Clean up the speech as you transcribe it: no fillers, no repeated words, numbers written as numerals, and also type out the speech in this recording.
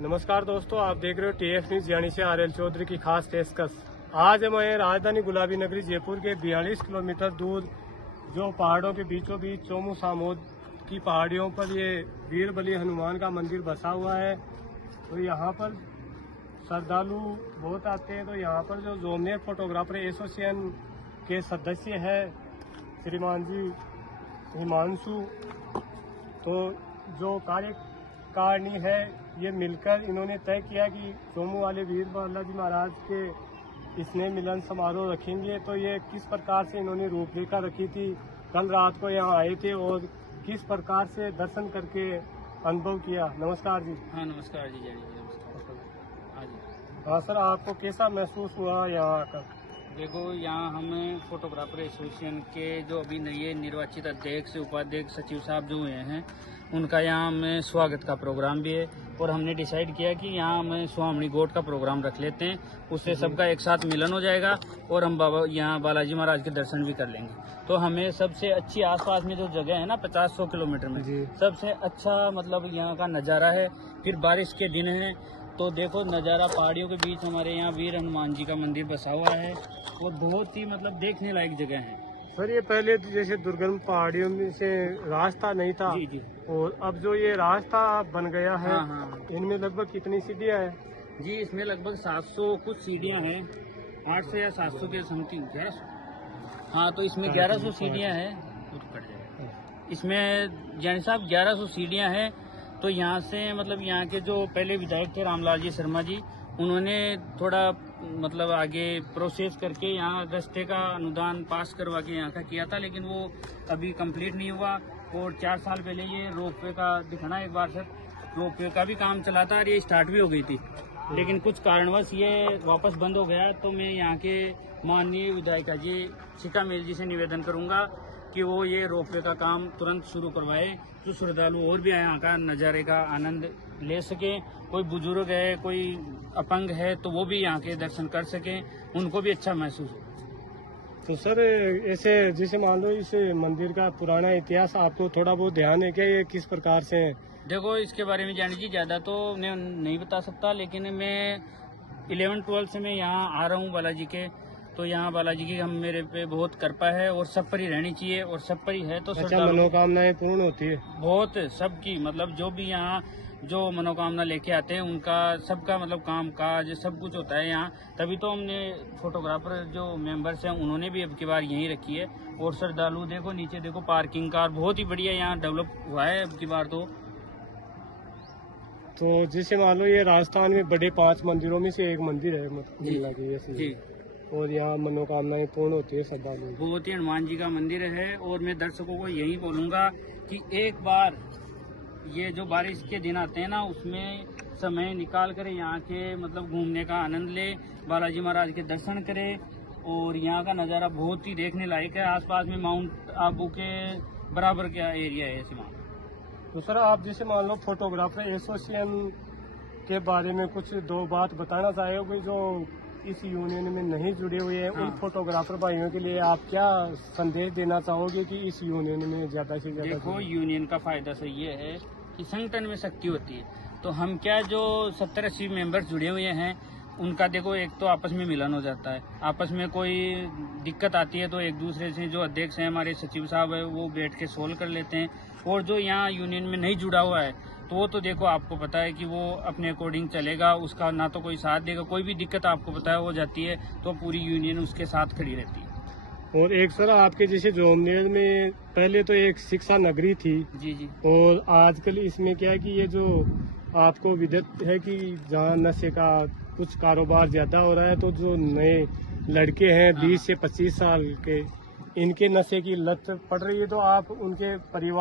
नमस्कार दोस्तों, आप देख रहे हो TF न्यूज यानी से RL चौधरी की खास पेशकश। आज हम आए राजधानी गुलाबी नगरी जयपुर के 42 किलोमीटर दूर जो पहाड़ों के बीचों बीच चोमू सामोद की पहाड़ियों पर ये वीर बली हनुमान का मंदिर बसा हुआ है। तो यहाँ पर श्रद्धालु बहुत आते हैं। तो यहाँ पर जो जोमनेर फोटोग्राफर एसोसिएशन के सदस्य है श्रीमान जी हिमांशु, तो जो कार्यकारिणी है ये मिलकर इन्होंने तय किया कि चोमू वाले वीर बालाजी महाराज के स्नेह मिलन समारोह रखेंगे। तो ये किस प्रकार से इन्होंने रूपरेखा रखी थी, कल रात को यहाँ आए थे और किस प्रकार से दर्शन करके अनुभव किया। नमस्कार जी। हाँ नमस्कार जी, जय नमस्कार। हाँ जी। हाँ सर, आपको कैसा महसूस हुआ यहाँ आकर? देखो, यहाँ हमें फोटोग्राफर एसोसिएशन के जो अभी नए निर्वाचित अध्यक्ष उपाध्यक्ष सचिव साहब जो हुए हैं उनका यहाँ हमें स्वागत का प्रोग्राम भी है और हमने डिसाइड किया कि यहाँ हमें स्वामी गोट का प्रोग्राम रख लेते हैं। उससे सबका एक साथ मिलन हो जाएगा और हम बाबा यहाँ बालाजी महाराज के दर्शन भी कर लेंगे। तो हमें सबसे अच्छी आसपास में जो जगह है ना 50-100 किलोमीटर में सबसे अच्छा मतलब यहाँ का नज़ारा है। फिर बारिश के दिन है तो देखो नज़ारा, पहाड़ियों के बीच हमारे यहाँ वीर हनुमान जी का मंदिर बसा हुआ है और बहुत ही मतलब देखने लायक जगह है। सर, ये पहले जैसे दुर्गम पहाड़ियों में से रास्ता नहीं था जी जी, और अब जो ये रास्ता बन गया है, हाँ। इनमें लगभग कितनी सीढ़ियाँ हैं? जी, इसमें लगभग 700 कुछ सीढ़ियाँ हैं, 800 या 700 के समथिंग। हाँ, तो इसमें 1100 सीढ़ियाँ हैं। इसमें जानी साहब 1100 सीढ़ियाँ हैं। तो यहाँ से मतलब यहाँ के जो पहले विधायक थे रामलाल जी शर्मा जी, उन्होंने थोड़ा मतलब आगे प्रोसेस करके यहाँ रास्ते का अनुदान पास करवा के यहाँ का किया था, लेकिन वो अभी कंप्लीट नहीं हुआ। और 4 साल पहले ये रोपवे का दिखाना एक बार सर, रोपवे का भी काम चला था और ये स्टार्ट भी हो गई थी, लेकिन कुछ कारणवश ये वापस बंद हो गया। तो मैं यहाँ के माननीय विधायिका जी शिखा मेल जी से निवेदन करूंगा कि वो ये रोपवे का काम तुरंत शुरू करवाए, जो श्रद्धालु और भी यहाँ का नज़ारे का आनंद ले सके। कोई बुजुर्ग है, कोई अपंग है, तो वो भी यहाँ के दर्शन कर सके, उनको भी अच्छा महसूस हो। तो सर, ऐसे जैसे मान लो इस मंदिर का पुराना इतिहास आपको थोड़ा बहुत ध्यान है क्या, ये किस प्रकार से है? देखो, इसके बारे में जानी जी ज़्यादा तो मैं नहीं बता सकता, लेकिन मैं 11-12 से मैं यहाँ आ रहा हूँ बालाजी के। तो यहाँ बालाजी की हम मेरे पे बहुत कृपा है और सब पर ही रहनी चाहिए और सब पर ही है। तो अच्छा, मनोकामनाएं पूर्ण होती है बहुत सबकी, मतलब जो भी यहाँ जो मनोकामना लेके आते हैं उनका सबका मतलब काम काज सब कुछ होता है यहाँ। तभी तो हमने फोटोग्राफर जो मेंबर्स हैं उन्होंने भी अब की बार यहीं रखी है। और श्रद्धालु देखो नीचे देखो, पार्किंग कार बहुत ही बढ़िया यहाँ डेवलप हुआ है अब की बार। तो जैसे मान लो ये राजस्थान में बड़े 5 मंदिरों में से एक मंदिर है जी, और यहाँ मनोकामनाएं पूर्ण होती है श्रद्धालु। बहुत ही हनुमान जी का मंदिर है। और मैं दर्शकों को यही बोलूंगा कि एक बार ये जो बारिश के दिन आते हैं ना, उसमें समय निकाल कर यहाँ के मतलब घूमने का आनंद ले, बालाजी महाराज के दर्शन करे। और यहाँ का नज़ारा बहुत ही देखने लायक है। आसपास में माउंट आबू के बराबर का एरिया है ऐसे। तो सर, आप जैसे मान लो फोटोग्राफर एसोसिएशन के बारे में कुछ 2 बात बताना चाहोगे जो इस यूनियन में नहीं जुड़े हुए हैं? उन फोटोग्राफर भाइयों के लिए आप क्या संदेश देना चाहोगे कि इस यूनियन में ज्यादा से ज्यादा? देखो, यूनियन का फायदा तो ये है कि संगठन में शक्ति होती है। तो हम क्या जो 70-80 मेंबर्स जुड़े हुए हैं उनका देखो एक तो आपस में मिलन हो जाता है। आपस में कोई दिक्कत आती है तो एक दूसरे से जो अध्यक्ष हैं हमारे सचिव साहब है वो बैठ के सोल्व कर लेते हैं। और जो यहाँ यूनियन में नहीं जुड़ा हुआ है तो वो तो देखो आपको पता है कि वो अपने अकॉर्डिंग चलेगा, उसका ना तो कोई साथ देगा। कोई भी दिक्कत आपको पता है हो जाती है तो पूरी यूनियन उसके साथ खड़ी रहती है। और एक सर, आपके जैसे जोमनेर में पहले तो एक शिक्षा नगरी थी जी, और आजकल इसमें क्या है कि ये जो आपको विदित है कि जहाँ नशे का कुछ कारोबार ज्यादा हो रहा है, तो जो नए लड़के हैं 20 से 25 साल के, इनके नशे की लत पड़ रही है। तो आप उनके परिवार